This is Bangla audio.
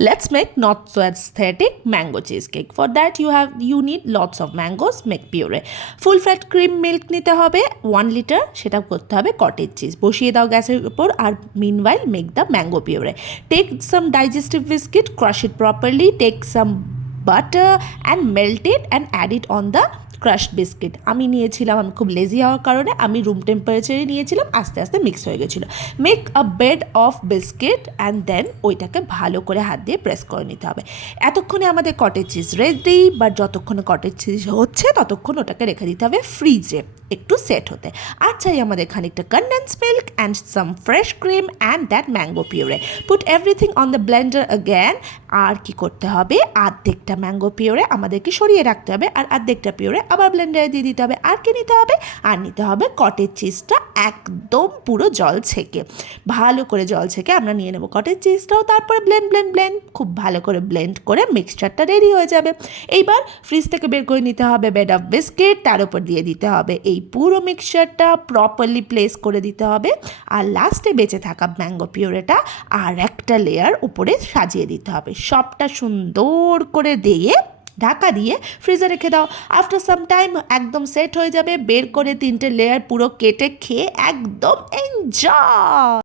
Let's make not so aesthetic mango cheesecake. For that you need lots of mangoes. Make puree. Full fat cream milk নিতে হবে 1 লিটার, সেটা করতে হবে কটেজ চিজ। বসিয়ে দাও গ্যাসের উপর আর meanwhile make the mango puree. Take some digestive biscuit, crush it properly, take some butter and melt it and add it on the crushed biscuit. আমি নিয়েছিলাম, আমি খুব লেজি হওয়ার কারণে আমি রুম টেম্পারেচারে নিয়েছিলাম, আস্তে আস্তে মিক্স হয়ে গেছিলো। Make a bed of biscuit and then ওইটাকে ভালো করে হাত দিয়ে প্রেস করে নিতে হবে। এতক্ষণে আমাদের কটেজ চিজ রেডি, বাট যতক্ষণে কটেজ চিজ হচ্ছে ততক্ষণ ওটাকে রেখে দিতে হবে ফ্রিজে একটু সেট হতে। আর চাই আমাদের খানিকটা condense milk and some fresh cream and that mango puree. Put everything on the blender again. আর কি করতে হবে, অর্ধেকটা ম্যাঙ্গো পিউরে আমাদেরকে সরিয়ে রাখতে হবে আর অর্ধেকটা পিউরে আবার ব্লেন্ডারে দিয়ে দিতে হবে। আর কি নিতে হবে, আর নিতে হবে কটেজ চিজটা একদম পুরো জল ছেঁকে, ভালো করে জল ছেঁকে আমরা নিয়ে নেবো কটেজ চিজটাও। তারপরে ব্লেন্ড খুব ভালো করে ব্লেন্ড করে মিক্সচারটা রেডি হয়ে যাবে। এইবার ফ্রিজ থেকে বের করে নিতে হবে বেড অফ বিস্কিট, তার উপর দিয়ে দিতে হবে এই পুরো মিক্সচারটা, প্রপারলি প্লেস করে দিতে হবে। আর লাস্টে বেঁচে থাকা ম্যাঙ্গো পিউরেটা আর একটা লেয়ার উপরে সাজিয়ে দিতে হবে। সবটা সুন্দর করে দিয়ে ঢাকা দিয়ে ফ্রিজে রেখে দাও। আফটার সাম টাইম একদম সেট হয়ে যাবে, বের করে 3টে লেয়ার পুরো কেটে খেয়ে একদম এনজয়।